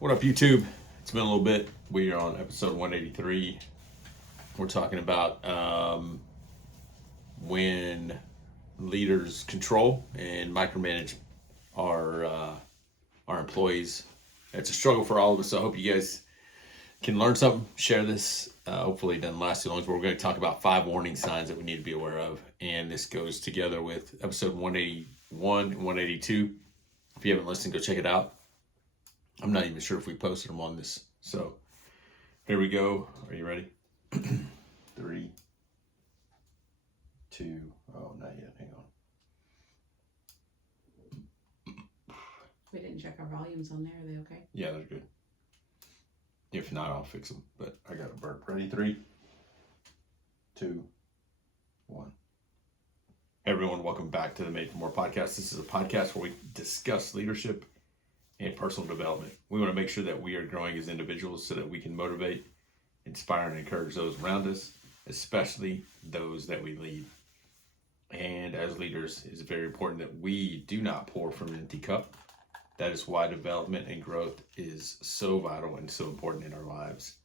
What up, YouTube? It's been a little bit. We are on episode 183. We're talking about when leaders control and micromanage our employees. It's a struggle for all of us. So I hope you guys can learn something. Share this. Hopefully, it doesn't last too long. But we're going to talk about 5 warning signs that we need to be aware of, and this goes together with episode 181 and 182. If you haven't listened, go check it out. I'm not even sure if we posted them on this. So here we go. Are you ready? 3, 2, oh, not yet. Hang on. We didn't check our volumes on there. Are they okay? Yeah, they're good. If not, I'll fix them. But I got a burp. Ready? 3, 2, 1. Hey everyone, welcome back to the Made for More podcast. This is a podcast where we discuss leadership and personal development. We want to make sure that we are growing as individuals so that we can motivate, inspire, and encourage those around us, especially those that we lead. And as leaders, it's very important that we do not pour from an empty cup. That is why development and growth is so vital and so important in our lives.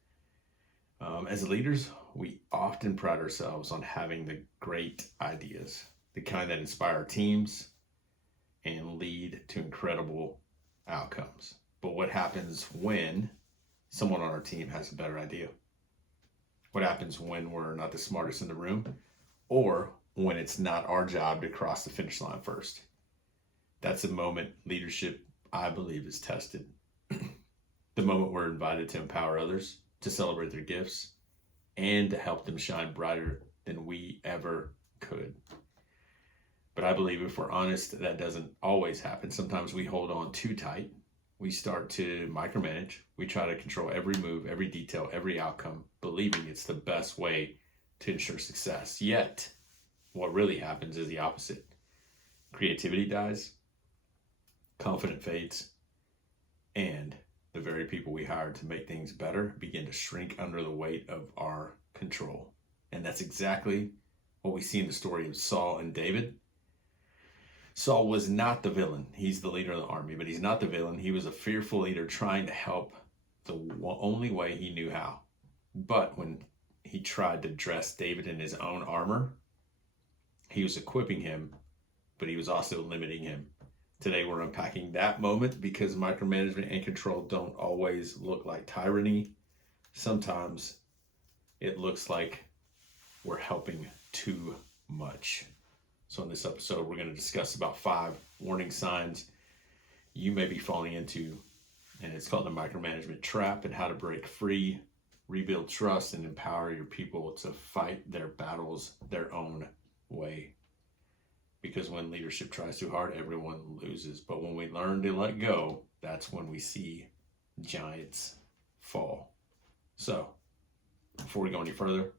As leaders, we often pride ourselves on having the great ideas, the kind that inspire our teams and lead to incredible outcomes. But what happens when someone on our team has a better idea? What happens when we're not the smartest in the room, or when it's not our job to cross the finish line first? That's a moment leadership, I believe, is tested. The moment we're invited to empower others, to celebrate their gifts, and to help them shine brighter than we ever could. But I believe if we're honest, that doesn't always happen. Sometimes we hold on too tight. We start to micromanage. We try to control every move, every detail, every outcome, believing it's the best way to ensure success. Yet, what really happens is the opposite. Creativity dies, confidence fades, and the very people we hired to make things better begin to shrink under the weight of our control. And that's exactly what we see in the story of Saul and David. Saul was not the villain. He's the leader of the army, but he's not the villain. He was a fearful leader trying to help the only way he knew how. But when he tried to dress David in his own armor, he was equipping him, but he was also limiting him. Today we're unpacking that moment, because micromanagement and control don't always look like tyranny. Sometimes it looks like we're helping too much. So in this episode, we're going to discuss about 5 warning signs you may be falling into, and it's called the micromanagement trap, and how to break free, rebuild trust, and empower your people to fight their battles their own way. Because when leadership tries too hard, everyone loses. But when we learn to let go, that's when we see giants fall. So before we go any further,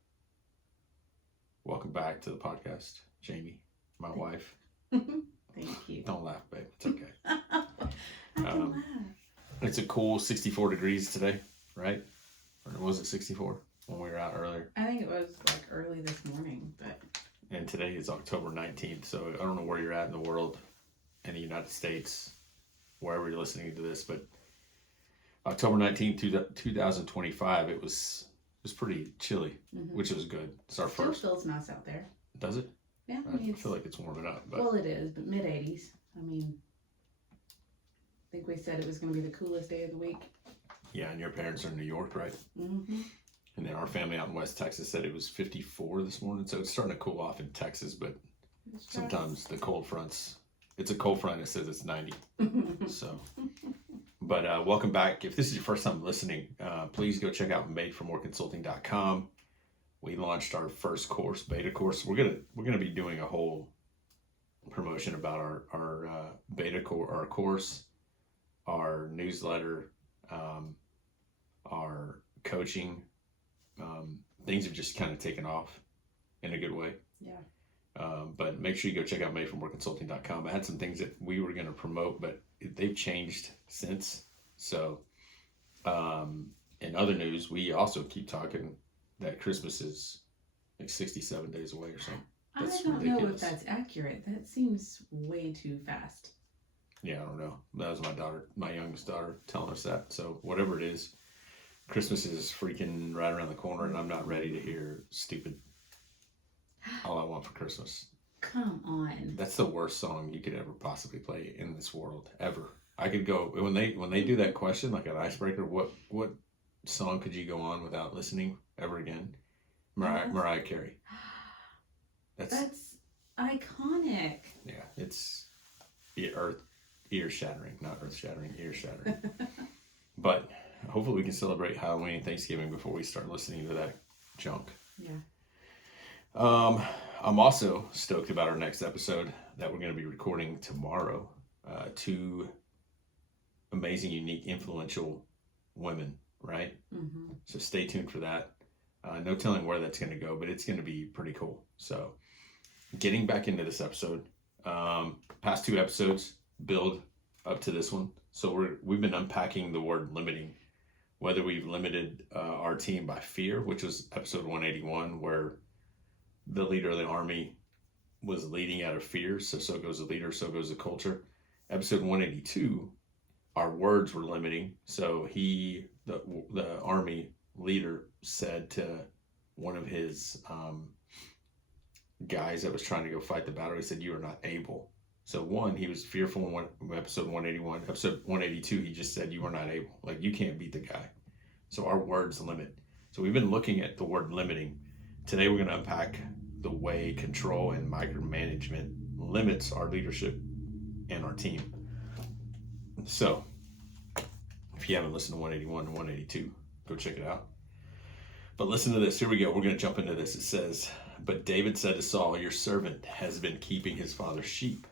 welcome back to the podcast, Jamie, my wife. Thank you. Don't laugh, babe. It's okay. I can laugh. It's a cool 64 degrees today, right? Or was it 64 when we were out earlier? I think it was like early this morning, but. And today is October 19th, so I don't know where you're at in the world, in the United States, wherever you're listening to this, but October 19th, 2025, it was pretty chilly, which was good. It's our first. Still feels nice out there. Does it? Yeah. I feel like it's warming up. But. Well, it is, but mid-80s. I mean, I think we said it was going to be the coolest day of the week. Yeah, and your parents are in New York, right? Mm-hmm. And then our family out in West Texas said it was 54 this morning. So it's starting to cool off in Texas, but sometimes the cold fronts, it's a cold front that says it's 90. So, but welcome back. If this is your first time listening, please go check out madeformoreconsulting.com. We launched our first course, beta course. We're gonna be doing a whole promotion about our beta course, our newsletter, our coaching. Things have just kind of taken off in a good way. Yeah. But make sure you go check out madeformoreconsulting.com. I had some things that we were going to promote, but they've changed since. So, in other news, we also keep talking that Christmas is like 67 days away or something. I don't know if that's accurate. That seems way too fast. Yeah, I don't know. That was my youngest daughter, telling us that. So whatever it is, Christmas is freaking right around the corner, and I'm not ready to hear stupid All I Want for Christmas. Come on. That's the worst song you could ever possibly play in this world, ever. I could go, when they do that question, like an icebreaker, what song could you go on without listening ever again? Mariah Carey. That's iconic. Yeah, it's ear shattering, not earth shattering, ear shattering. But hopefully we can celebrate Halloween and Thanksgiving before we start listening to that junk. Yeah. I'm also stoked about our next episode that we're going to be recording tomorrow. Two amazing, unique, influential women, right? Mm-hmm. So stay tuned for that. No telling where that's going to go, but it's going to be pretty cool. So getting back into this episode, past two episodes build up to this one. So we've been unpacking the word limiting, whether we've limited our team by fear, which was episode 181, where the leader of the army was leading out of fear. So goes the leader, so goes the culture. Episode 182, our words were limiting. So the army leader said to one of his guys that was trying to go fight the battle, he said, "You are not able." So he was fearful in episode 181. Episode 182, he just said, "You are not able." Like, you can't beat the guy. So our words limit. So we've been looking at the word limiting. Today we're going to unpack the way control and micromanagement limits our leadership and our team. So if you haven't listened to 181 and 182, go check it out. But listen to this. Here we go. We're going to jump into this. It says, "But David said to Saul, 'Your servant has been keeping his father's sheep.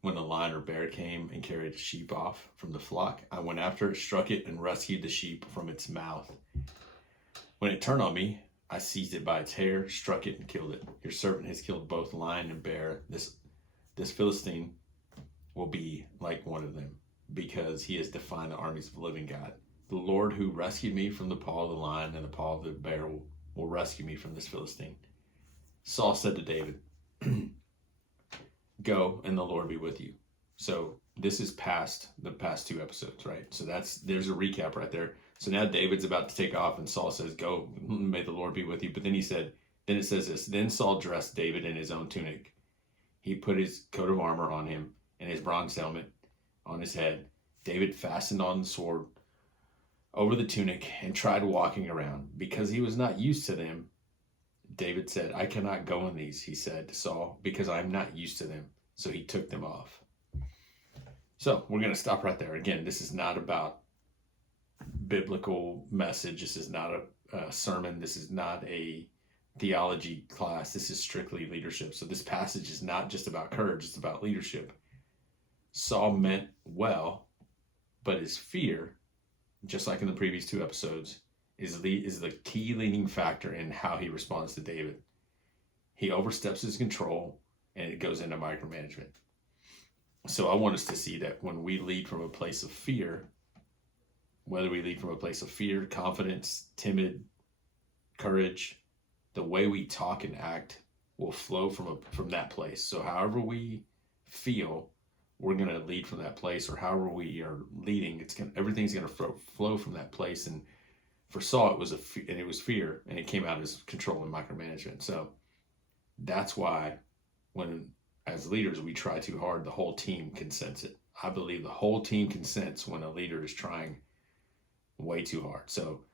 When a lion or bear came and carried a sheep off from the flock, I went after it, struck it, and rescued the sheep from its mouth. When it turned on me, I seized it by its hair, struck it, and killed it. Your servant has killed both lion and bear. This Philistine will be like one of them, because he has defied the armies of the living God. The Lord who rescued me from the paw of the lion and the paw of the bear will rescue me from this Philistine.' Saul said to David, 'Go, and the Lord be with you.'" So this is past the past two episodes, right? So there's a recap right there. So now David's about to take off, and Saul says, "Go, may the Lord be with you." But then it says this, "Then Saul dressed David in his own tunic. He put his coat of armor on him and his bronze helmet on his head. David fastened on the sword over the tunic and tried walking around. Because he was not used to them, David said, 'I cannot go in these,' he said to Saul, 'because I'm not used to them.' So he took them off." So we're going to stop right there. Again, this is not about biblical message. This is not a sermon. This is not a theology class. This is strictly leadership. So this passage is not just about courage. It's about leadership. Saul meant well, but his fear, just like in the previous two episodes, is the key leading factor in how he responds to David. He oversteps his control, and it goes into micromanagement. So I want us to see that when we lead from a place of fear, whether we lead from a place of fear, confidence, timid, courage, the way we talk and act will flow from that place. So however we feel, we're going to lead from that place, or however we are leading, everything's going to flow from that place. And for Saul, it was fear, and it came out as control and micromanagement. So that's why when, as leaders, we try too hard, the whole team can sense it. I believe the whole team can sense when a leader is trying way too hard. So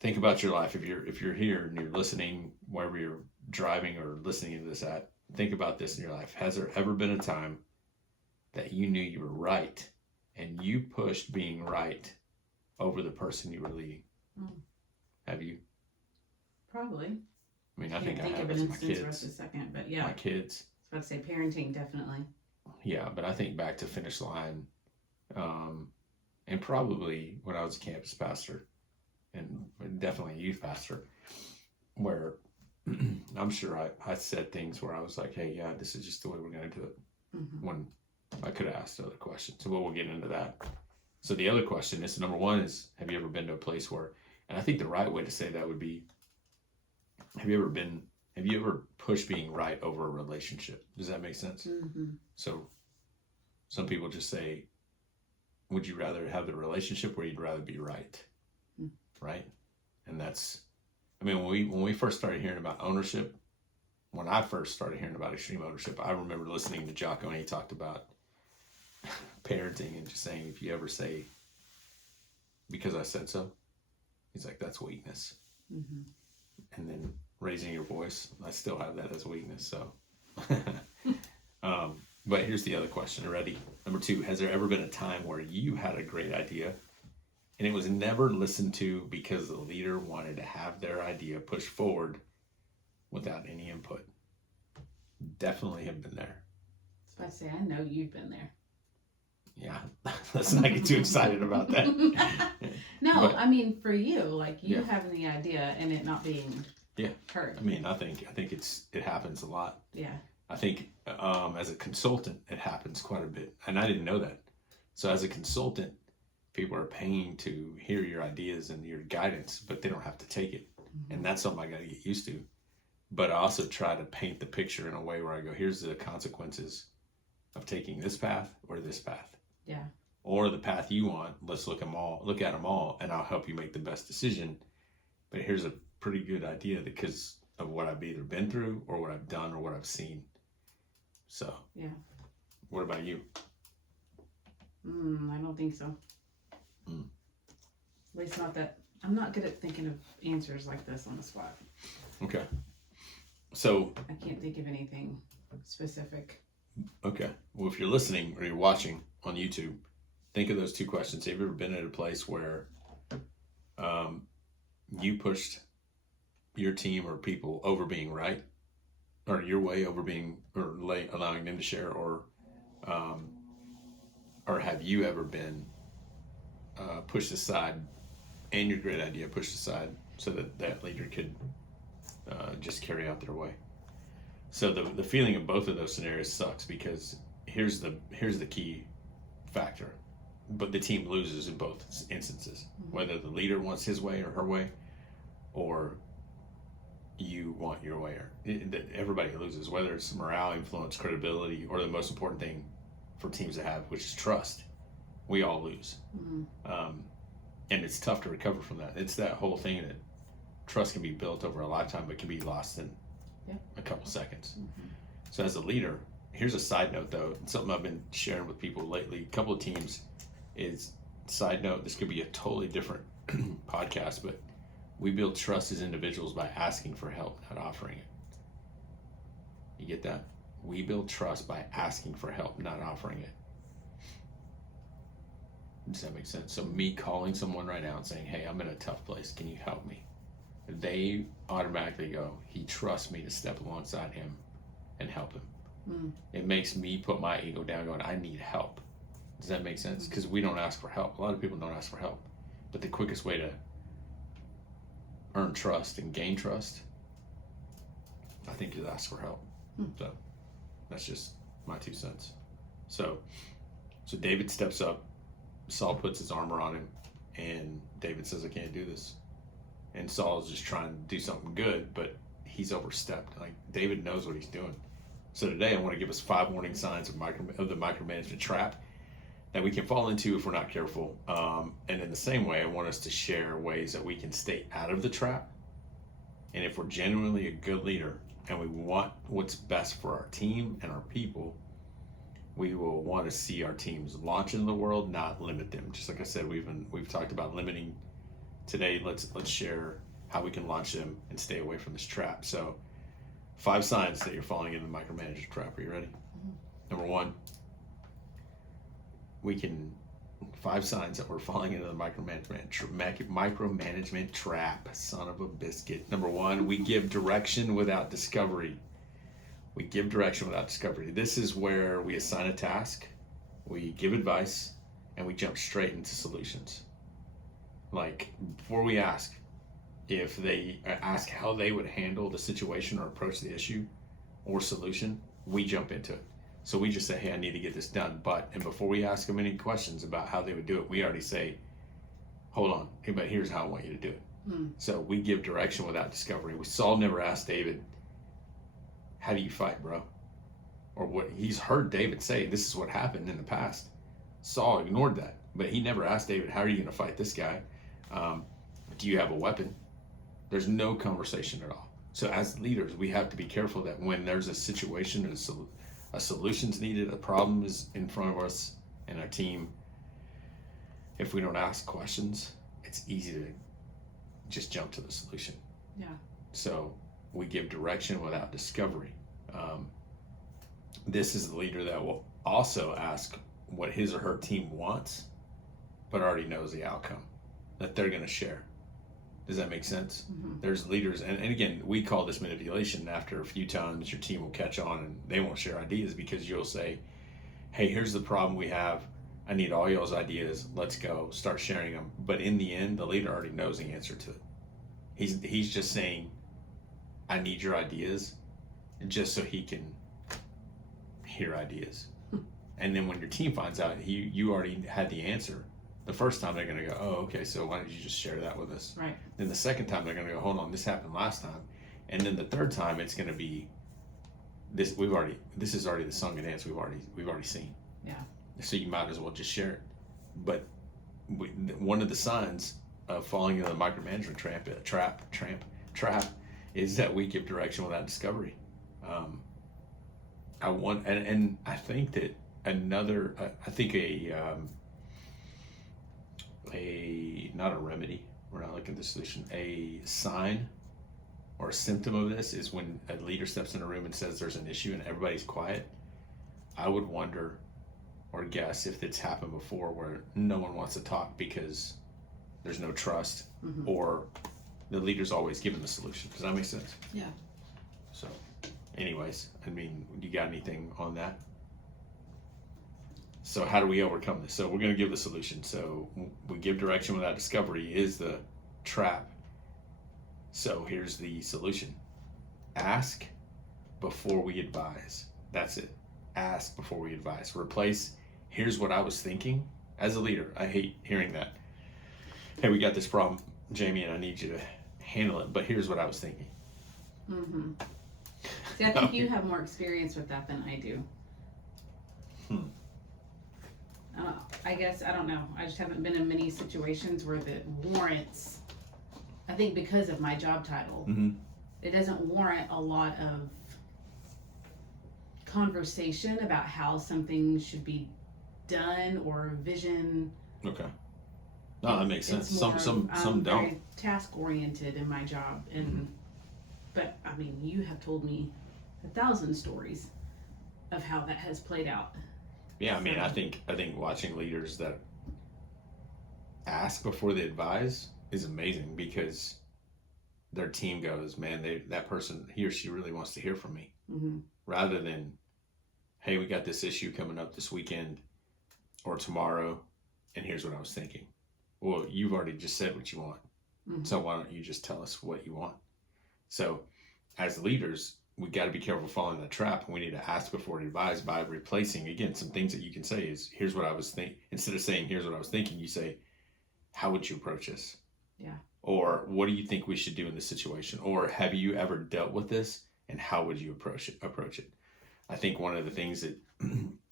think about your life. If you're here and you're listening, wherever you're driving or listening to this at, think about this in your life. Has there ever been a time that you knew you were right and you pushed being right over the person you were leading? Have you? Probably. I mean, I think I think have of as an my instance right kids. this second, but yeah. My kids. I was about to say parenting, definitely. Yeah, but I think back to Finish Line, and probably when I was a campus pastor, and definitely a youth pastor, where I'm sure I said things where I was like, "Hey, yeah, this is just the way we're going to do it." Mm-hmm. When I could have asked other questions. So we'll get into that. So the other question is, number one is, have you ever been to a place where, and I think the right way to say that would be, have you ever pushed being right over a relationship? Does that make sense? Mm-hmm. So Some people just say, would you rather have the relationship or you'd rather be right? Right? And that's, I mean, when we first started hearing about ownership, when I first started hearing about extreme ownership, I remember listening to Jocko and he talked about parenting and just saying, if you ever say, because I said so, he's like, that's weakness. Mm-hmm. And then raising your voice, I still have that as weakness. So, but here's the other question. Ready? Number 2, has there ever been a time where you had a great idea and it was never listened to because the leader wanted to have their idea pushed forward without any input? Definitely have been there. I was about to say, I know you've been there. Yeah, let's not get too excited about that. No, but, I mean for you, like you having the idea and it not being heard. I mean, I think it happens a lot. Yeah. I think as a consultant, it happens quite a bit, and I didn't know that. So as a consultant, people are paying to hear your ideas and your guidance, but they don't have to take it, and that's something I got to get used to. But I also try to paint the picture in a way where I go, here's the consequences of taking this path or this path. Yeah. Or the path you want. Let's look at them all, and I'll help you make the best decision. But here's a pretty good idea because of what I've either been through or what I've done or what I've seen. So, yeah. What about you? I don't think so. At least not that. I'm not good at thinking of answers like this on the spot. Okay. So I can't think of anything specific. Okay. Well, if you're listening or you're watching on YouTube, think of those 2 questions. Have you ever been at a place where you pushed your team or people over being right, or your way over being, or allowing them to share, or have you ever been pushed aside and your great idea pushed aside so that leader could just carry out their way? So the feeling of both of those scenarios sucks because here's the key factor. But the team loses in both instances, whether the leader wants his way or her way, or you want your way. Everybody loses, whether it's morale, influence, credibility, or the most important thing for teams to have, which is trust. We all lose. And it's tough to recover from that. It's that whole thing that trust can be built over a lifetime, but can be lost in a couple seconds. So as a leader, here's a side note though, something I've been sharing with people lately, a couple of teams is, side note, this could be a totally different podcast, but we build trust as individuals by asking for help, not offering it. You get that? We build trust by asking for help, not offering it. Does that make sense? So me calling someone right now and saying, hey, I'm in a tough place, can you help me? They automatically go, he trusts me to step alongside him and help him. It makes me put my ego down going, I need help. Does that make sense? Because we don't ask for help. A lot of people don't ask for help. But the quickest way to earn trust and gain trust, I think, is ask for help. So that's just my 2 cents. So David steps up. Saul puts his armor on him, and David says, I can't do this. And Saul's just trying to do something good, but he's overstepped. Like, David knows what he's doing. So today I want to give us 5 warning signs of the micromanagement trap that we can fall into if we're not careful. And in the same way, I want us to share ways that we can stay out of the trap. And if we're genuinely a good leader and we want what's best for our team and our people, we will want to see our teams launch into the world, not limit them. Just like I said, we've talked about limiting. Today, let's share how we can launch them and stay away from this trap. So 5 signs that you're falling into the micromanagement trap. Are you ready? Number 1, 5 signs that we're falling into the micromanagement trap. Son of a biscuit. Number 1, we give direction without discovery. We give direction without discovery. This is where we assign a task, we give advice, and we jump straight into solutions. Like, before we ask how they would handle the situation or approach the issue or solution, we jump into it. So we just say, hey, I need to get this done. And before we ask them any questions about how they would do it, we already say, hold on, hey, but here's how I want you to do it. So we give direction without discovery. Saul never asked David, how do you fight, bro? or what he's heard David say, this is what happened in the past. Saul ignored that, but he never asked David, how are you going to fight this guy? Do you have a weapon? There's no conversation at all. So as leaders, we have to be careful that when there's a situation, a solution's needed, a problem is in front of us and our team, if we don't ask questions, it's easy to just jump to the solution. Yeah. So we give direction without discovery. This is the leader that will also ask what his or her team wants, but already knows the outcome that they're going to share. Does that make sense? Mm-hmm. There's leaders, and again, we call this manipulation. After a few times, your team will catch on and they won't share ideas because you'll say, hey, here's the problem we have. I need all y'all's ideas. Let's go. Start sharing them. But in the end, the leader already knows the answer to it. He's just saying, I need your ideas, just so he can hear ideas. And then when your team finds out you already had the answer, the first time they're going to go, oh, okay, so why don't you just share that with us? Right. Then the second time they're going to go, hold on, this happened last time. And then the third time it's going to be this is already the song and dance we've already seen. Yeah. So you might as well just share it. But one of the signs of falling into the micromanagement trap is that we give direction without discovery. I think that not a remedy, we're not looking at the solution, a sign or a symptom of this is when a leader steps in a room and says there's an issue and everybody's quiet. I would wonder or guess if it's happened before where no one wants to talk because there's no trust, Mm-hmm. or the leader's always given the solution. Does that make sense? Yeah. So anyways, I mean, you got anything on that? So how do we overcome this? So we're going to give the solution. So we give direction without discovery is the trap. So here's the solution. Ask before we advise. That's it. Ask before we advise. Replace, here's what I was thinking. As a leader, I hate hearing that. Hey, we got this problem, Jamie, and I need you to handle it, but here's what I was thinking. Mm-hmm. See, I think you have more experience with that than I do. I guess, I don't know. I just haven't been in many situations where that warrants, I think because of my job title, Mm-hmm. it doesn't warrant a lot of conversation about how something should be done or vision. Okay. No, that makes sense. It's Some very don't. task oriented in my job, and but I mean, you have told me 1,000 stories of how that has played out. Yeah, I mean, I think watching leaders that ask before they advise is amazing because their team goes, man, that person, he or she really wants to hear from me, Mm-hmm. rather than, hey, we got this issue coming up this weekend or tomorrow, and here's what I was thinking. Well, you've already just said what you want, Mm-hmm. so why don't you just tell us what you want? So, as leaders, we got to be careful falling in the trap, and we need to ask before we advise by replacing, again, some things that you can say is, here's what I was thinking. Instead of saying, here's what I was thinking, you say, how would you approach this? Yeah. Or what do you think we should do in this situation? Or have you ever dealt with this, and how would you approach it? I think one of the things that,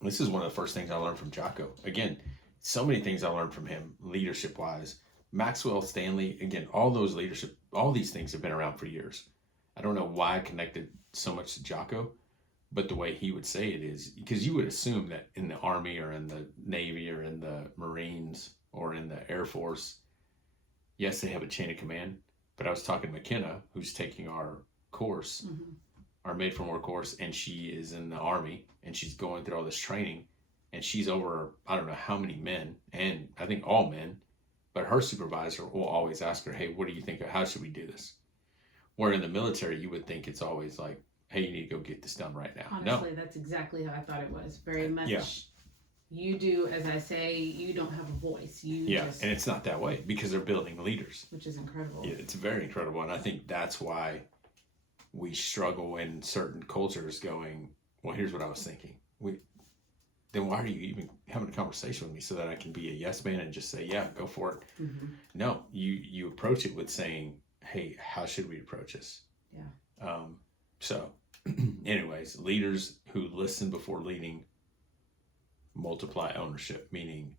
this is one of the first things I learned from Jocko. Again, so many things I learned from him, leadership-wise. Maxwell, Stanley, again, all these things have been around for years. I don't know why I connected so much to Jocko, but the way he would say it is, because you would assume that in the Army or in the Navy or in the Marines or in the Air Force, yes, they have a chain of command, but I was talking to McKenna, who's taking our course, Mm-hmm. our Made for More course, and she is in the Army, and she's going through all this training, and she's over, I don't know how many men, and I think all men, but her supervisor will always ask her, hey, what do you think? How should we do this? Where in the military, you would think it's always like, hey, you need to go get this done right now. Honestly, that's exactly how I thought it was. Very much. Yeah. You do as I say. You don't have a voice. And it's not that way because they're building leaders, which is incredible. Yeah, it's very incredible, and I think that's why we struggle in certain cultures. Going, well, here's what I was thinking. Then why are you even having a conversation with me so that I can be a yes man and just say, yeah, go for it? Mm-hmm. No, you approach it with saying, hey, how should we approach this? Yeah. So anyways, leaders who listen before leading multiply ownership, meaning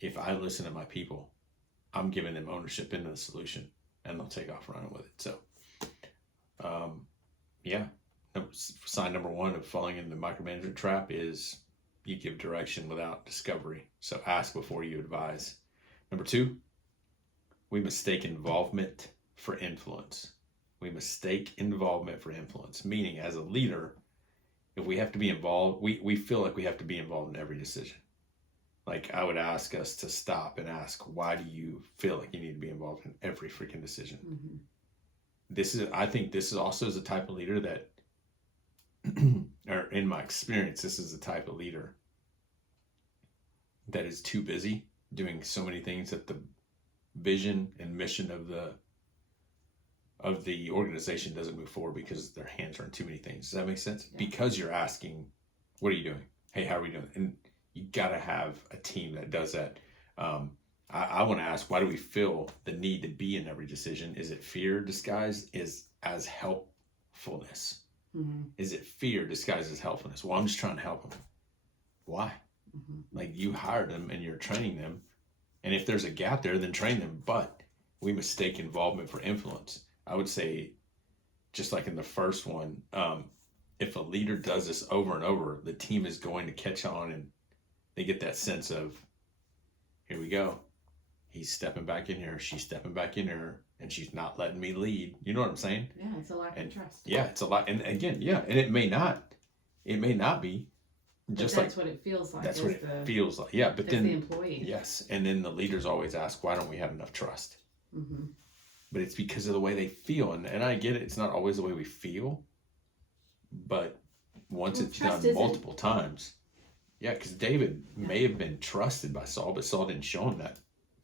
if I listen to my people, I'm giving them ownership into the solution and they'll take off running with it. So, yeah, sign number one of falling in the micromanagement trap is you give direction without discovery. So ask before you advise. Number two, we mistake involvement for influence. We mistake involvement for influence, meaning as a leader, if we have to be involved, we feel like we have to be involved in every decision. Like I would ask us to stop and ask, why do you feel like you need to be involved in every freaking decision? Mm-hmm. I think this is also the type of leader that, or in my experience, this is the type of leader that is too busy doing so many things that the vision and mission of the organization doesn't move forward because their hands are in too many things. Does that make sense? Yeah. Because you're asking, what are you doing? Hey, how are we doing? And you got to have a team that does that. I want to ask, why do we feel the need to be in every decision? Is it fear disguised as helpfulness? Mm-hmm. Is it fear disguised as helpfulness? Well, I'm just trying to help them. Why? Mm-hmm. Like you hired them and you're training them. And if there's a gap there, then train them. But we mistake involvement for influence. I would say, just like in the first one, if a leader does this over and over, the team is going to catch on and they get that sense of, here we go. He's stepping back in here. She's stepping back in here and she's not letting me lead. You know what I'm saying? Yeah, it's a lack of trust. Yeah, it's a lot. And again, yeah, and it may not be. Just that's like, what it feels like. That's what it feels like. Yeah, but then the employee. Yes, and then the leaders always ask, why don't we have enough trust? Mm-hmm. But it's because of the way they feel, and I get it. It's not always the way we feel, but once it's done multiple times, yeah. Because David may have been trusted by Saul, but Saul didn't show him that.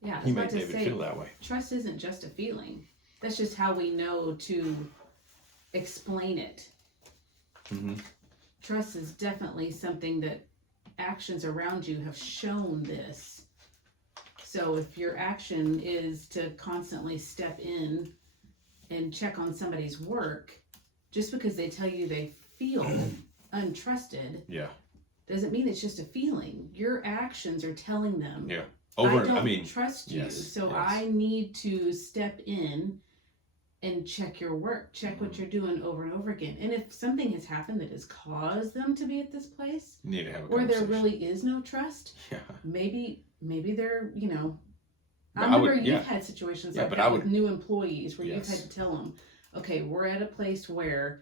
Yeah, he made David feel that way. Trust isn't just a feeling. That's just how we know to explain it. Mm-hmm. Trust is definitely something that actions around you have shown this. So if your action is to constantly step in and check on somebody's work, just because they tell you they feel untrusted, doesn't mean it's just a feeling. Your actions are telling them, I don't trust you, so I need to step in and check your work, check what you're doing over and over again. And if something has happened that has caused them to be at this place, you need to have a where there really is no trust, maybe they're, I remember you've had situations like that with new employees where you've had to tell them, okay, we're at a place where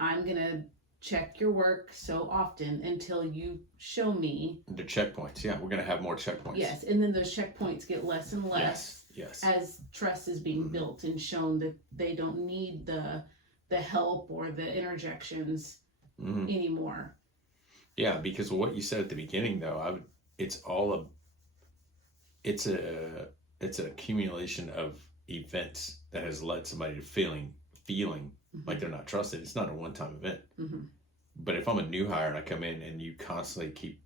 I'm going to check your work so often until you show me. The checkpoints, we're going to have more checkpoints. Yes, and then those checkpoints get less and less. Yes. As trust is being built and shown that they don't need the help or the interjections anymore. Yeah, because what you said at the beginning, though, it's an accumulation of events that has led somebody to feeling like they're not trusted. It's not a one-time event. Mm-hmm. But if I'm a new hire and I come in and you constantly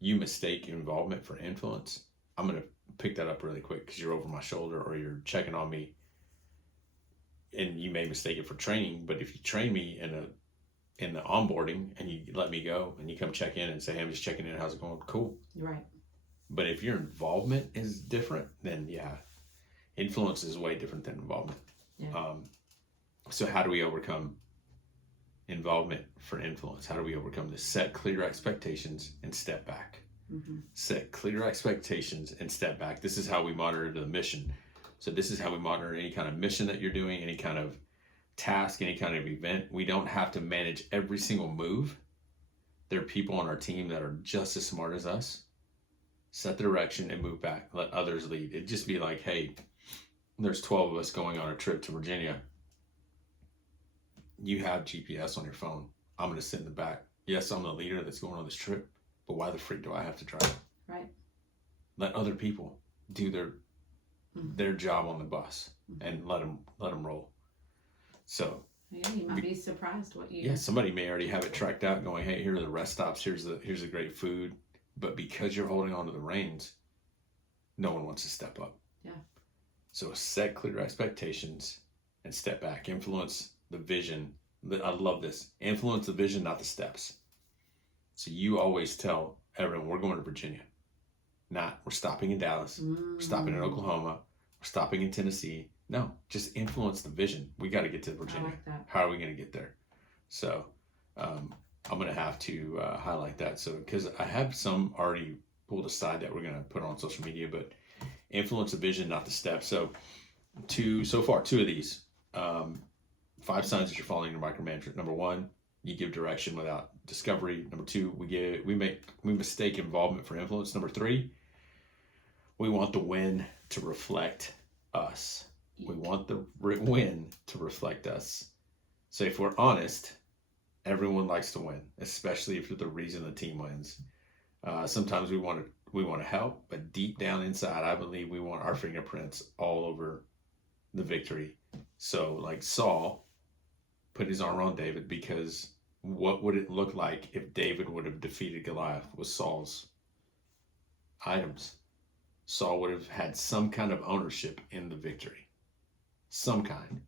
you mistake involvement for influence, I'm going to pick that up really quick because you're over my shoulder or you're checking on me, and you may mistake it for training. But if you train me in the onboarding and you let me go and you come check in and say, hey, I'm just checking in, how's it going? Cool. Right. But if your involvement is different, then influence is way different than involvement. Yeah. So how do we overcome involvement for influence? How do we overcome this? Set clear expectations and step back. Mm-hmm. Set clear expectations and step back. This is how we monitor the mission. So this is how we monitor any kind of mission that you're doing, any kind of task, any kind of event. We don't have to manage every single move. There are people on our team that are just as smart as us. Set the direction and move back. Let others lead. It'd just be like, hey, there's 12 of us going on a trip to Virginia. You have GPS on your phone. I'm going to sit in the back. Yes, I'm the leader that's going on this trip, but why the freak do I have to drive? Right. Let other people do their job on the bus and let them roll. So you might be surprised what you. Yeah, somebody may already have it tracked out, going, hey, here are the rest stops. Here's the great food. But because you're holding on to the reins, no one wants to step up. Yeah. So set clear expectations and step back. Influence the vision, I love this. Influence the vision, not the steps. So you always tell everyone, we're going to Virginia. Not, we're stopping in Dallas. We're stopping in Oklahoma. We're stopping in Tennessee. No, just influence the vision. We got to get to Virginia. I like that. How are we going to get there? So I'm going to have to highlight that. So, because I have some already pulled aside that we're going to put on social media, but influence the vision, not the steps. So so far, two of these. 5 signs that you're following your micromanagement. Number 1, you give direction without discovery. Number 2, we mistake involvement for influence. Number 3, we want the win to reflect us. We want the win to reflect us. So if we're honest, everyone likes to win, especially if you're the reason the team wins. Sometimes we want to help, but deep down inside, I believe we want our fingerprints all over the victory. So like Saul put his armor on David, because what would it look like if David would have defeated Goliath with Saul's items? Saul would have had some kind of ownership in the victory. Some kind.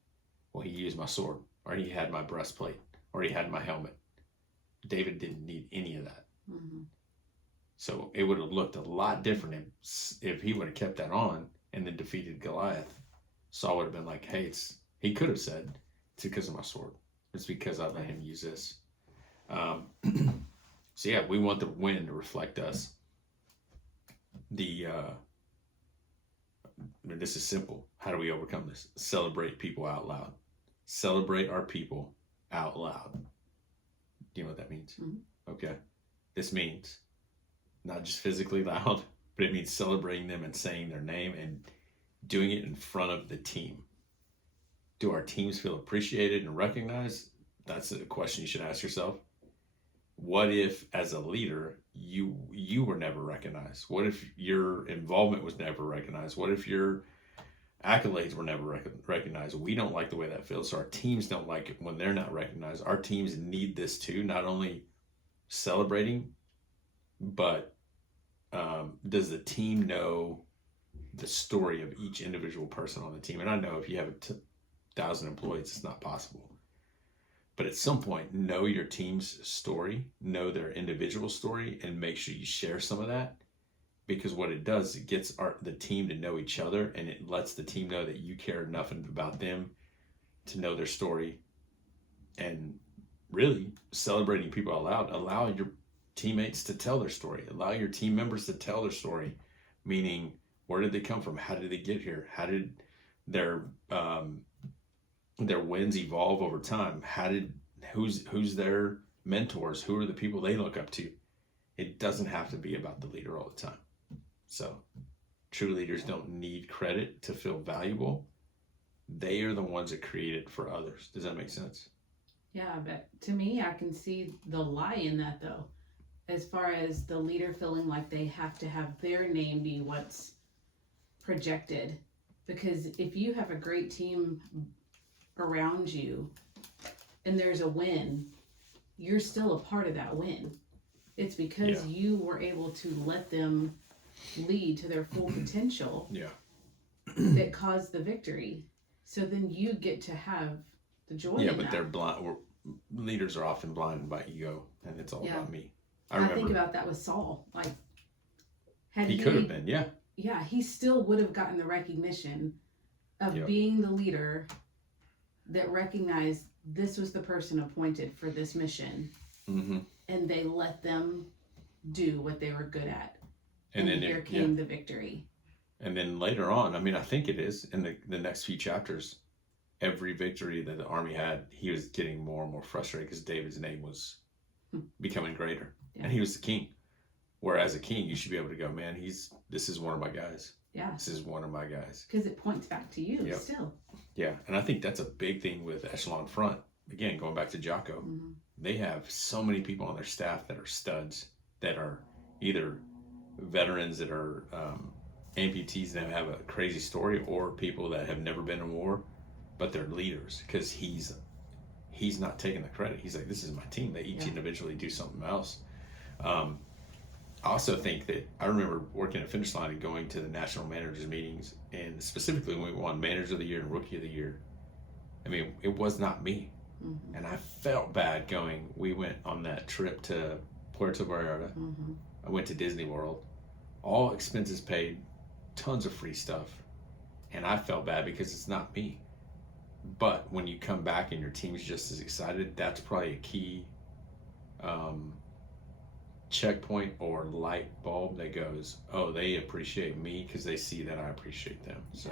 Well, he used my sword, or he had my breastplate, or he had my helmet. David didn't need any of that. Mm-hmm. So it would have looked a lot different if he would have kept that on and then defeated Goliath. Saul would have been like, hey, he could have said, it's because of my sword. It's because I let him use this. So yeah, we want the win to reflect us. This is simple. How do we overcome this? Celebrate people out loud. Celebrate our people out loud. Do you know what that means? Mm-hmm. Okay. This means not just physically loud, but it means celebrating them and saying their name and doing it in front of the team. Do our teams feel appreciated and recognized? That's a question you should ask yourself. What if, as a leader, you were never recognized? What if your involvement was never recognized? What if your accolades were never recognized? We don't like the way that feels, so our teams don't like it when they're not recognized. Our teams need this too, not only celebrating, but does the team know the story of each individual person on the team? And I know if you have 1,000 employees, it's not possible. But at some point, know your team's story, know their individual story, and make sure you share some of that. Because what it does, it gets the team to know each other, and it lets the team know that you care enough about them to know their story. And really, celebrating people out loud, allow your teammates to tell their story. Allow your team members to tell their story. Meaning, where did they come from? How did they get here? How did their wins evolve over time? Who's their mentors? Who are the people they look up to? It doesn't have to be about the leader all the time. So true leaders don't need credit to feel valuable. They are the ones that create it for others. Does that make sense? Yeah, but to me, I can see the lie in that, though. As far as the leader feeling like they have to have their name be what's projected. Because if you have a great team around you and there's a win, you're still a part of that win. It's because you were able to let them lead to their full potential that caused the victory. So then you get to have the joy in but that. they're blind. Leaders are often blinded by ego, and it's all about me. I think about that with Saul. Like, he could have been, yeah, he still would have gotten the recognition of being the leader that recognized this was the person appointed for this mission. Mm-hmm. And they let them do what they were good at. And then here came the victory. And then later on, I mean, I think it is in the next few chapters, every victory that the army had, he was getting more and more frustrated because David's name was becoming greater. Yeah. And he was the king. Whereas a king, you should be able to go, man, this is one of my guys. Yeah. This is one of my guys. Because it points back to you still. Yeah. And I think that's a big thing with Echelon Front. Again, going back to Jocko, they have so many people on their staff that are studs, that are either veterans that are amputees that have a crazy story, or people that have never been in war, but they're leaders, because he's not taking the credit. He's like, this is my team. They each individually do something else. I also think that I remember working at Finish Line and going to the national managers meetings, and specifically when we won Manager of the Year and Rookie of the Year. I mean, it was not me. Mm-hmm. And I felt bad going. We went on that trip to Puerto Vallarta. Mm-hmm. I went to Disney World, all expenses paid, tons of free stuff. And I felt bad because it's not me. But when you come back and your team's just as excited, that's probably a key checkpoint or light bulb that goes, oh, they appreciate me because they see that I appreciate them. So,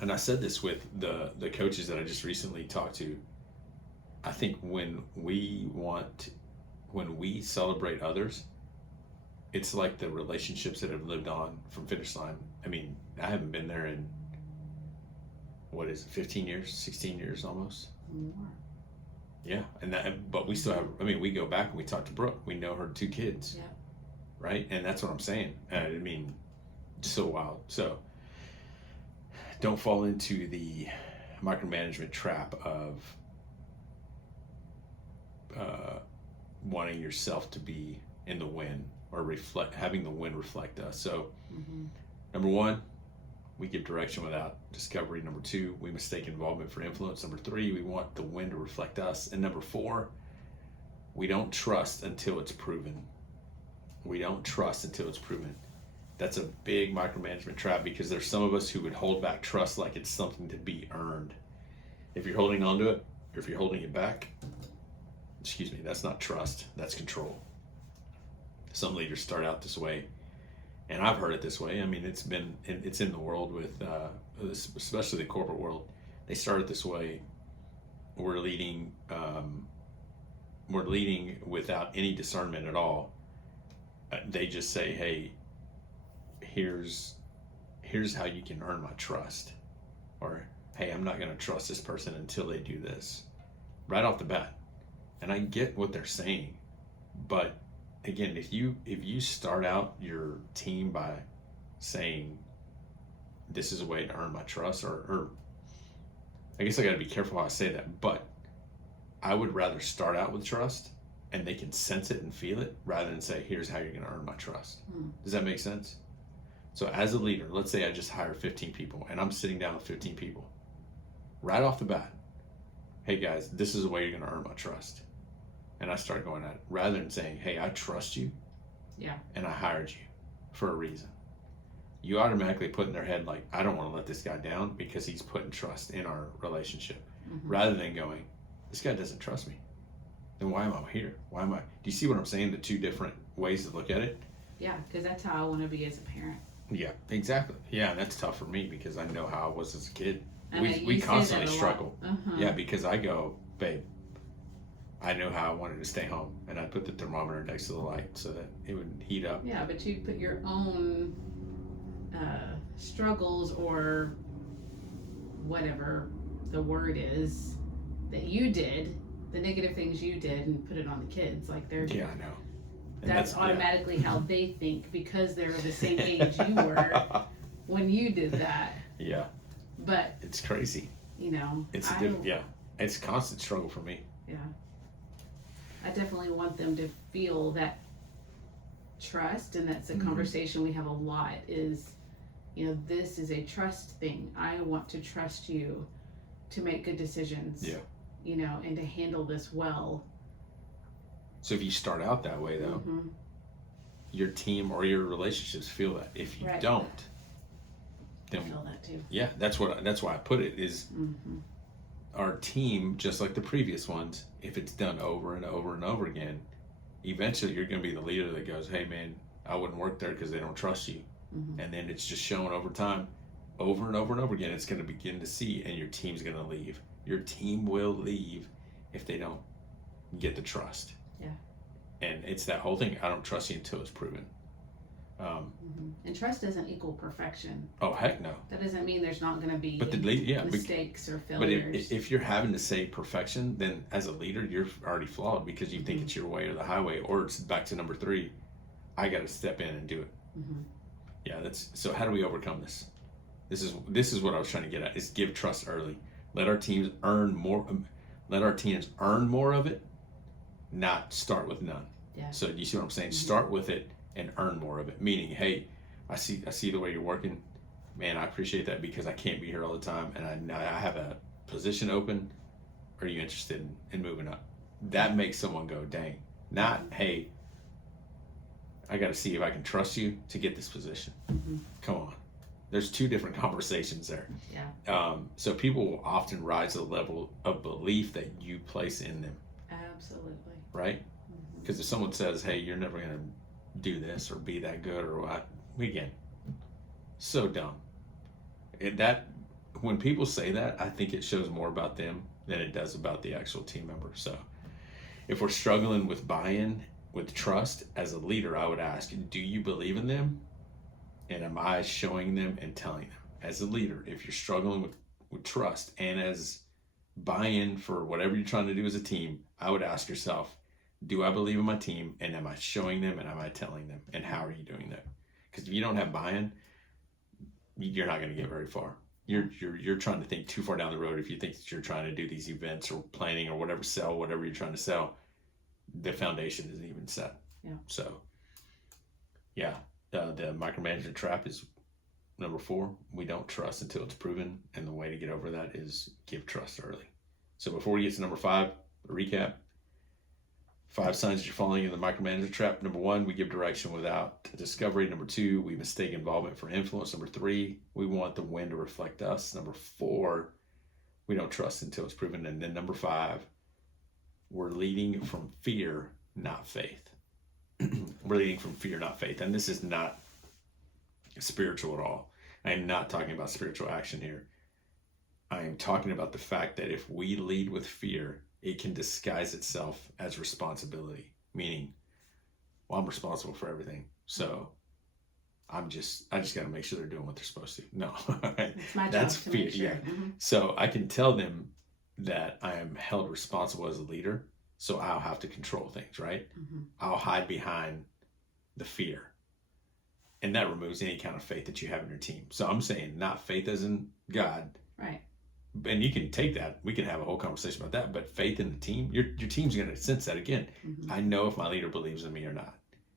and I said this with the coaches that I just recently talked to. I think when we celebrate others, it's like the relationships that have lived on from finish line. I mean, I haven't been there in, 15 years, 16 years almost. More. Yeah, but we still have. I mean, we go back and we talk to Brooke. We know her 2 kids. Yeah. Right, and that's what I'm saying. I mean, so wild. So, don't fall into the micromanagement trap of wanting yourself to be in the win or having the win reflect us. So, number 1, we give direction without discovery. Number 2, we mistake involvement for influence. Number 3, we want the win to reflect us. And number 4, we don't trust until it's proven. We don't trust until it's proven. That's a big micromanagement trap because there's some of us who would hold back trust like it's something to be earned. If you're holding on to it, or if you're holding it back, that's not trust, that's control. Some leaders start out this way, and I've heard it this way. I mean, it's in the world with, especially the corporate world. They started this way. We're leading without any discernment at all. They just say, hey, here's how you can earn my trust, or hey, I'm not going to trust this person until they do this, right off the bat. And I get what they're saying, but again, if you start out your team by saying this is a way to earn my trust, or I guess I got to be careful how I say that, but I would rather start out with trust and they can sense it and feel it rather than say, here's how you're going to earn my trust. Does that make sense? So as a leader, let's say I just hired 15 people and I'm sitting down with 15 people. Right off the bat, hey guys, this is the way you're going to earn my trust. And I start going at it rather than saying, hey, I trust you. Yeah. And I hired you for a reason. You automatically put in their head, like, I don't want to let this guy down because he's putting trust in our relationship. Rather than going, this guy doesn't trust me. Then why am I here? Do you see what I'm saying? The 2 different ways to look at it? Yeah, because that's how I want to be as a parent. Yeah, exactly. Yeah, and that's tough for me because I know how I was as a kid. And We constantly struggle. Uh-huh. Yeah, because I go, babe, I know how I wanted to stay home, and I put the thermometer next to the light so that it would heat up. Yeah, but you put your own struggles or whatever the word is that you did, the negative things you did, and put it on the kids. Like they're Yeah, I know. And that's automatically how they think because they're the same age you were when you did that. Yeah. But it's crazy. It's it's a constant struggle for me. Yeah. I definitely want them to feel that trust, and that's a conversation we have a lot is, this is a trust thing. I want to trust you to make good decisions. Yeah. And to handle this well. So if you start out that way though, your team or your relationships feel that. If you don't, then I feel that too. Yeah, that's why I put it is our team, just like the previous ones, if it's done over and over and over again, eventually you're going to be the leader that goes, hey man, I wouldn't work there because they don't trust you. And then it's just showing over time, over and over and over again, it's going to begin to see, and your team's going to leave. Your team will leave if they don't get the trust. Yeah. And it's that whole thing, I don't trust you until it's proven. And trust doesn't equal perfection. Oh, heck no. That doesn't mean there's not going to be mistakes or failures. But if you're having to say perfection, then as a leader, you're already flawed because you think it's your way or the highway, or it's back to number 3. I got to step in and do it. Yeah, so how do we overcome this? This is what I was trying to get at, is give trust early. Let our teams earn more. Let our teams earn more of it, not start with none. Yeah. So do you see what I'm saying? Start with it and earn more of it. Meaning, hey, I see the way you're working. Man, I appreciate that because I can't be here all the time, and I have position open? Are you interested in moving up? That makes someone go, dang. Not, hey, I got to see if I can trust you to get this position. Mm-hmm. Come on. There's two different conversations there. Yeah. So people will often rise to the level of belief that you place in them. Absolutely. Right? Because if someone says, hey, you're never going to do this or be that good or what, again, so dumb. And that, when people say that, I think it shows more about them than it does about the actual team member. So if we're struggling with buy-in, with trust, as a leader, I would ask, do you believe in them? And am I showing them and telling them? As a leader, if you're struggling with trust and as buy-in for whatever you're trying to do as a team, I would ask yourself, do I believe in my team, and am I showing them, and am I telling them, and how are you doing that? Because if you don't have buy-in, you're not going to get very far. You're trying to think too far down the road. If you think that you're trying to do these events or planning or whatever, sell whatever you're trying to sell, the foundation isn't even set. Yeah. So, yeah, the micromanagement trap is number 4. We don't trust until it's proven, and the way to get over that is give trust early. So before we get to number 5, a recap. 5 signs that you're falling in the micromanagement trap. Number 1, we give direction without discovery. Number 2, we mistake involvement for influence. Number 3, we want the wind to reflect us. Number 4, we don't trust until it's proven. And then number 5, we're leading from fear, not faith. We're leading from fear, not faith. And this is not spiritual at all. I am not talking about spiritual action here. I am talking about the fact that if we lead with fear, it can disguise itself as responsibility, meaning, well, I'm responsible for everything, so I just got to make sure they're doing what they're supposed to. No, it's my job that's to fear. make sure. Yeah. Mm-hmm. So I can tell them that I am held responsible as a leader, so I'll have to control things, right? Mm-hmm. I'll hide behind the fear, and that removes any kind of faith that you have in your team. So I'm saying not faith as in God, right? And you can take that. We can have a whole conversation about that. But faith in the team, your team's going to sense that again. Mm-hmm. I know if my leader believes in me or not.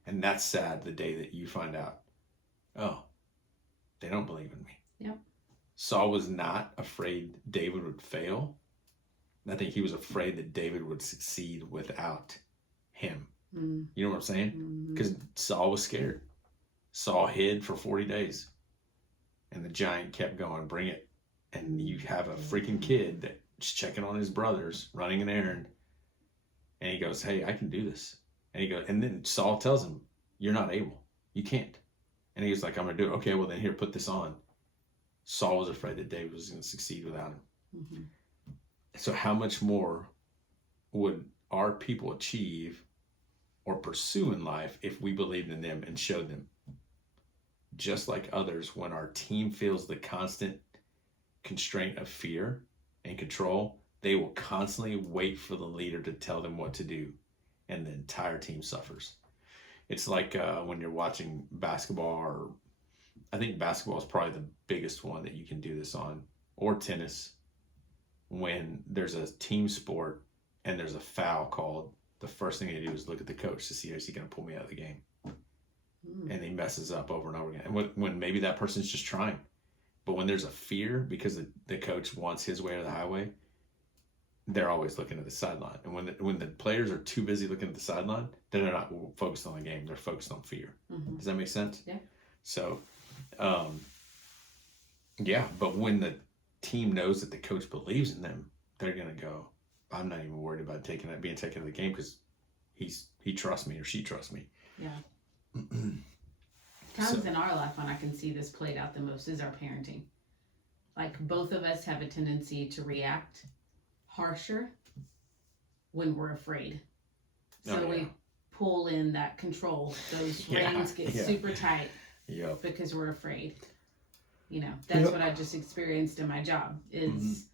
And that's sad the day that you find out, oh, they don't believe in me. Yep. Saul was not afraid David would fail. I think he was afraid that David would succeed without him. Mm-hmm. You know what I'm saying? Because Saul was scared. Saul hid for 40 days. And the giant kept going, bring it. And you have a freaking kid that's checking on his brothers, running an errand. And he goes, hey, I can do this. And he goes, and then Saul tells him, you're not able. You can't. And he was like, I'm going to do it. Okay, well then here, put this on. Saul was afraid that David was going to succeed without him. Mm-hmm. So how much more would our people achieve or pursue in life if we believed in them and showed them? Just like others, when our team feels the constant constraint of fear and control, they will constantly wait for the leader to tell them what to do, and the entire team suffers. It's like when you're watching basketball, or I think basketball is probably the biggest one that you can do this on, or tennis. When there's a team sport and there's a foul called, the first thing they do is look at the coach to see, is he going to pull me out of the game? And he messes up over and over again. And when maybe that person's just trying. But when there's a fear because the coach wants his way or the highway, they're always looking at the sideline. And when the players are too busy looking at the sideline, then they're not focused on the game. They're focused on fear. Mm-hmm. Does that make sense? Yeah. So, yeah. But when the team knows that the coach believes in them, they're going to go, I'm not even worried about being taken to the game because he trusts me or she trusts me. Yeah. Times in our life when I can see this played out the most is our parenting. Like both of us have a tendency to react harsher when we're afraid. So we pull in that control. Those reins get super tight because we're afraid. You know, that's what I just experienced in my job is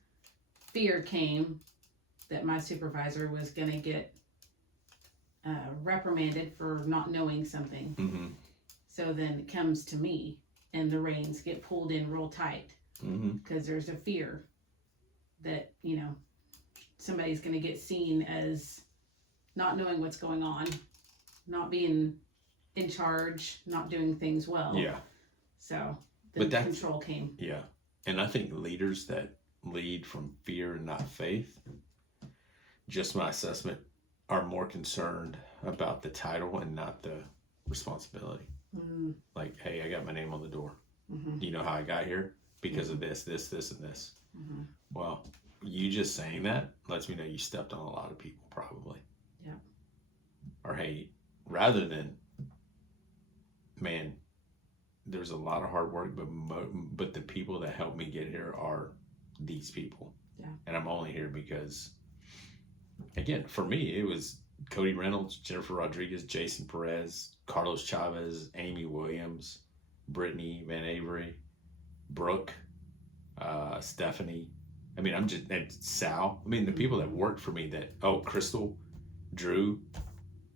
fear came that my supervisor was going to get reprimanded for not knowing something. Mm-hmm. So then it comes to me and the reins get pulled in real tight because there's a fear that, you know, somebody's going to get seen as not knowing what's going on, not being in charge, not doing things well. Yeah. So the control came. Yeah. And I think leaders that lead from fear and not faith, just my assessment, are more concerned about the title and not the responsibility. Mm-hmm. Like, hey, I got my name on the door. Mm-hmm. Do you know how I got here? Because of this, and this. Mm-hmm. Well, you just saying that lets me know you stepped on a lot of people, probably. Yeah. Or hey, rather than, man, there's a lot of hard work, but the people that helped me get here are these people. Yeah. And I'm only here because, again, for me, it was Cody Reynolds, Jennifer Rodriguez, Jason Perez, Carlos Chavez, Amy Williams, Brittany Van Avery, Brooke, Stephanie. I mean, and Sal. I mean, the people that worked for me Crystal, Drew,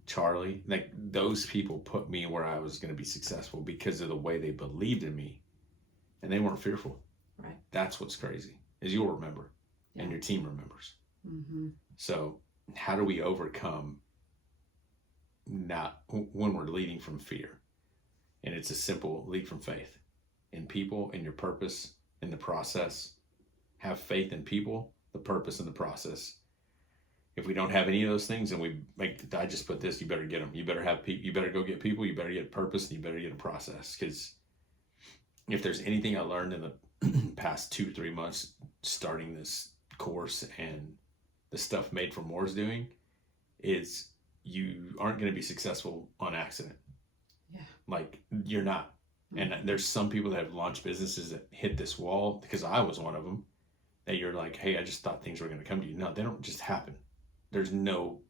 Charlie, like those people put me where I was going to be successful because of the way they believed in me, and they weren't fearful. Right. That's what's crazy, is you'll remember, and your team remembers. Mm-hmm. So how do we overcome when we're leading from fear? And it's a simple lead from faith in people, in your purpose, in the process. Have faith in people, the purpose, and the process. If we don't have any of those things, and I just put this, you better get them. You better have people. You better go get people. You better get purpose, and you better get a process. Because if there's anything I learned in the past 2-3 months, starting this course and the stuff Made for More is doing, is you aren't going to be successful on accident. Yeah. Like, you're not. Mm-hmm. And there's some people that have launched businesses that hit this wall, because I was one of them, that you're like, hey, I just thought things were going to come to you. No, they don't just happen. There's no,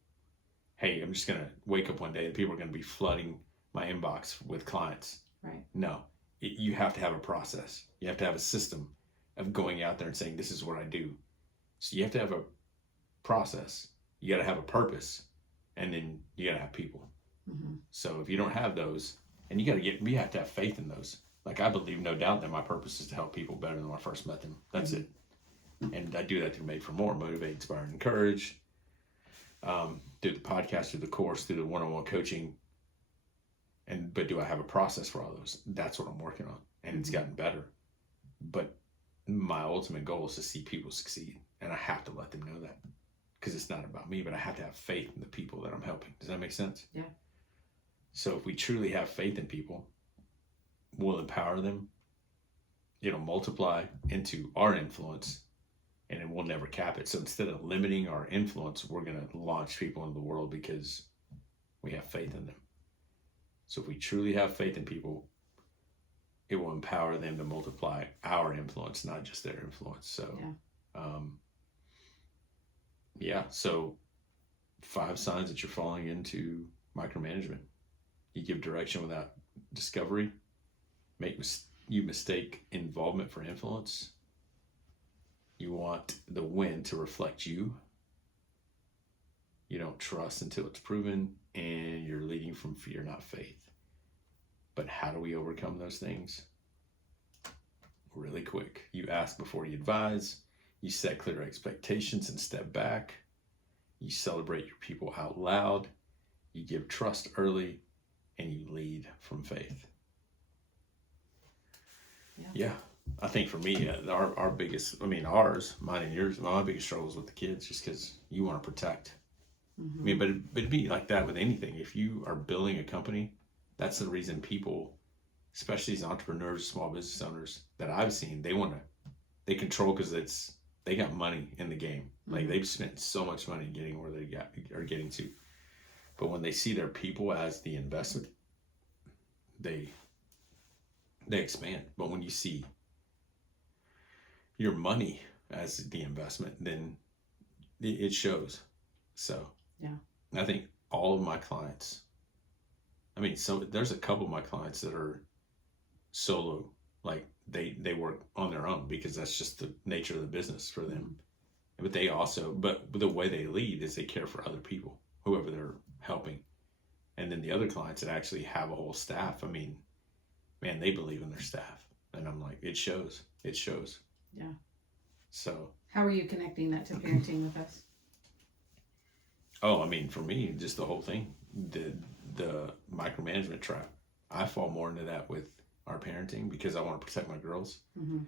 hey, I'm just going to wake up one day and people are going to be flooding my inbox with clients. Right. No, you have to have a process. You have to have a system of going out there and saying, this is what I do. So you have to have a process. You got to have a purpose, and then you got to have people. Mm-hmm. So if you don't have those, and you have to have faith in those. Like, I believe, no doubt, that my purpose is to help people better than when I first met them. That's it. And I do that through Made for More, motivate, inspire, and encourage. Through the podcast, through the course, through the one-on-one coaching. But do I have a process for all those? That's what I'm working on. And it's gotten better. But my ultimate goal is to see people succeed. And I have to let them know that. Because it's not about me, but I have to have faith in the people that I'm helping. Does that make sense? Yeah. So if we truly have faith in people, we'll empower them. It'll multiply into our influence, and then we'll never cap it. So instead of limiting our influence, we're going to launch people into the world because we have faith in them. So if we truly have faith in people, it will empower them to multiply our influence, not just their influence. So, so 5 signs that you're falling into micromanagement. You give direction without discovery. You mistake involvement for influence. You want the win to reflect you. You don't trust until it's proven, and you're leading from fear, not faith. But how do we overcome those things? Really quick. You ask before you advise. You set clear expectations and step back. You celebrate your people out loud. You give trust early, and you lead from faith. Yeah. I think for me, our biggest, mine and yours, my biggest struggles with the kids, just because you want to protect. Mm-hmm. I mean, but it'd be like that with anything. If you are building a company, that's the reason people, especially these entrepreneurs, small business owners that I've seen, they control because they got money in the game. Mm-hmm. Like, they've spent so much money getting where they are getting to. But when they see their people as the investment, they expand. But when you see your money as the investment, then it shows. So I think all of my clients, so there's a couple of my clients that are solo, like they work on their own because that's just the nature of the business for them. But they also, but the way they lead is they care for other people, whoever they're helping. And then the other clients that actually have a whole staff, man, they believe in their staff. And I'm like, it shows. Yeah. So how are you connecting that to parenting with us? For me, just the whole thing, the micromanagement trap. I fall more into that with our parenting because I want to protect my girls. Mm-hmm.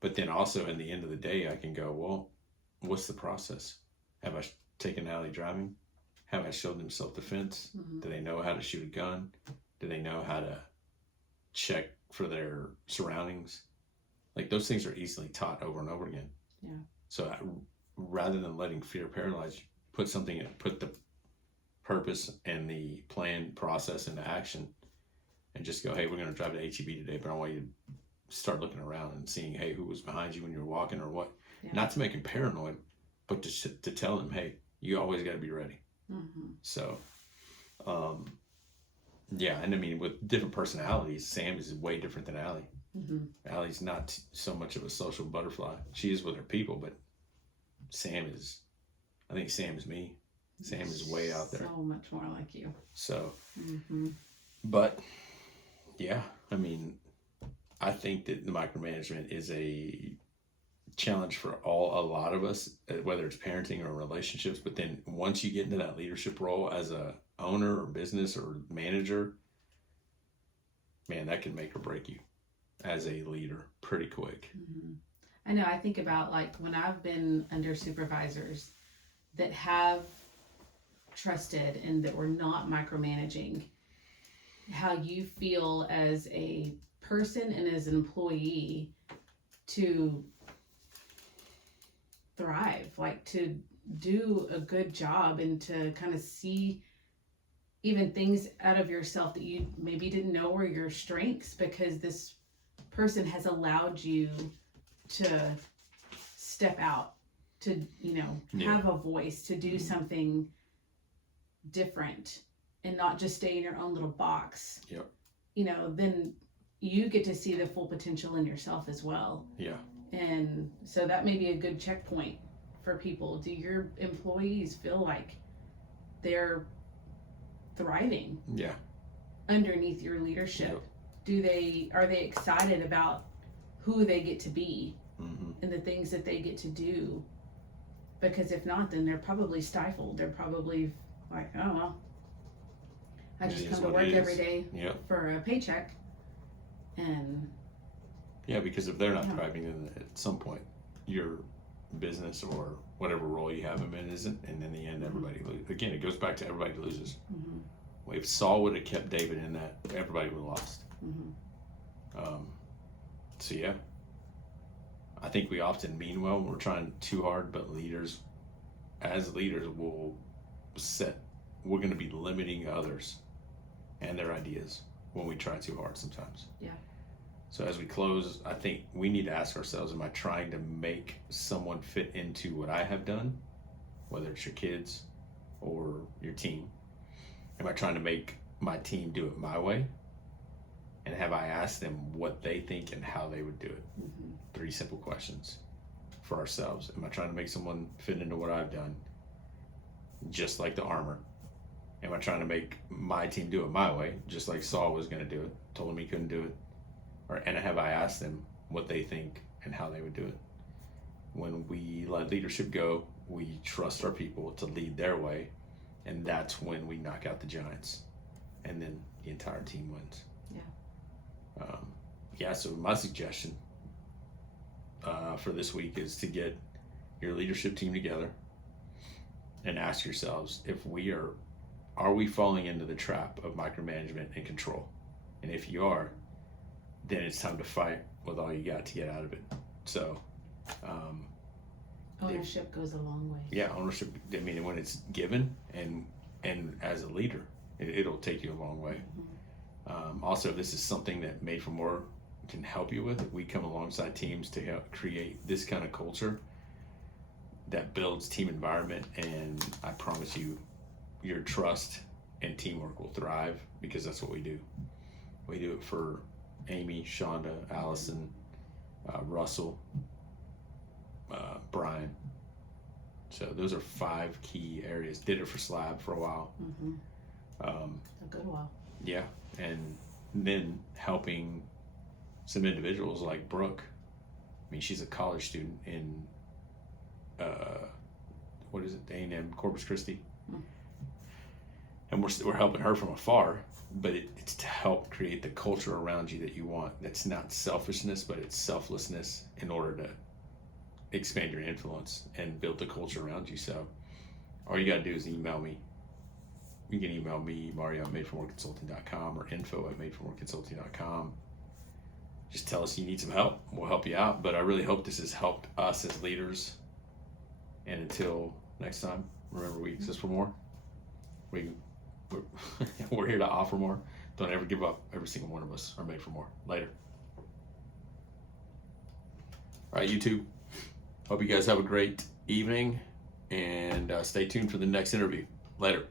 But then also in the end of the day, I can go, well, what's the process? Have I taken Allie driving? Have I showed them self-defense? Mm-hmm. Do they know how to shoot a gun? Do they know how to check for their surroundings? Like, those things are easily taught over and over again. Yeah. So rather than letting fear paralyze you, put the purpose and the plan process into action, and just go, hey, we're going to drive to HEB today, but I want you to start looking around and seeing, hey, who was behind you when you were walking or what. Yeah. Not to make them paranoid, but to tell them, hey, you always got to be ready. Mm-hmm. So, yeah, and I mean, with different personalities, Sam is way different than Allie. Mm-hmm. Allie's not so much of a social butterfly. She is with her people, but I think Sam is me. Sam is way out there. So much more like you. So, mm-hmm. But yeah, I mean, I think that the micromanagement is a challenge for a lot of us, whether it's parenting or relationships. But then once you get into that leadership role as a owner or business or manager, man, that can make or break you as a leader pretty quick. Mm-hmm. I know. I think about, like, when I've been under supervisors that have trusted and that were not micromanaging, how you feel as a person and as an employee to thrive, like to do a good job and to kind of see even things out of yourself that you maybe didn't know were your strengths, because this person has allowed you to step out, to, have a voice, to do something different and not just stay in your own little box. Yep. Then you get to see the full potential in yourself as well. Yeah. And so that may be a good checkpoint for people. Do your employees feel like they're thriving? Yeah. Underneath your leadership? Yep. Are they excited about who they get to be and the things that they get to do? Because if not, then they're probably stifled. They're probably like, oh well, I just come to work every day for a paycheck. And yeah, because if they're not thriving, then at some point your business or whatever role you have them in isn't, and in the end everybody loses. Again, it goes back to everybody loses. Well, if Saul would have kept David in that, everybody would have lost. So yeah, I think we often mean well when we're trying too hard, but as leaders we're going to be limiting others and their ideas when we try too hard sometimes. Yeah. So as we close, I think we need to ask ourselves, am I trying to make someone fit into what I have done, whether it's your kids or your team? Am I trying to make my team do it my way? And have I asked them what they think and how they would do it? 3 simple questions for ourselves. Am I trying to make someone fit into what I've done, just like the armor? Am I trying to make my team do it my way, just like Saul was going to do it, told him he couldn't do it? And have I asked them what they think and how they would do it? When we let leadership go, we trust our people to lead their way, and that's when we knock out the giants, and then the entire team wins. So my suggestion for this week is to get your leadership team together and ask yourselves if are we falling into the trap of micromanagement and control? And if you are, then it's time to fight with all you got to get out of it. So ownership goes a long way. Yeah, ownership. I mean, when it's given and as a leader, it'll take you a long way. Also, if this is something that Made for More can help you with, we come alongside teams to help create this kind of culture that builds team environment, and I promise you, your trust and teamwork will thrive, because that's what we do. We do it for Amy, Shonda, Allison, Russell, Brian. So those are 5 key areas. Did it for Slab for a while. A good while. Yeah, and then helping some individuals like Brooke. I mean, she's a college student in A&M Corpus Christi. and we're helping her from afar, but it's to help create the culture around you that you want. That's not selfishness, but it's selflessness in order to expand your influence and build the culture around you. So all you got to do is email me. You can email me, Mario at madeformoreconsulting.com or info@madeformoreconsulting.com. Just tell us you need some help. We'll help you out. But I really hope this has helped us as leaders. And until next time, remember, we exist for more. We're here to offer more. Don't ever give up. Every single one of us are made for more. Later. All right, YouTube. Hope you guys have a great evening. And stay tuned for the next interview. Later.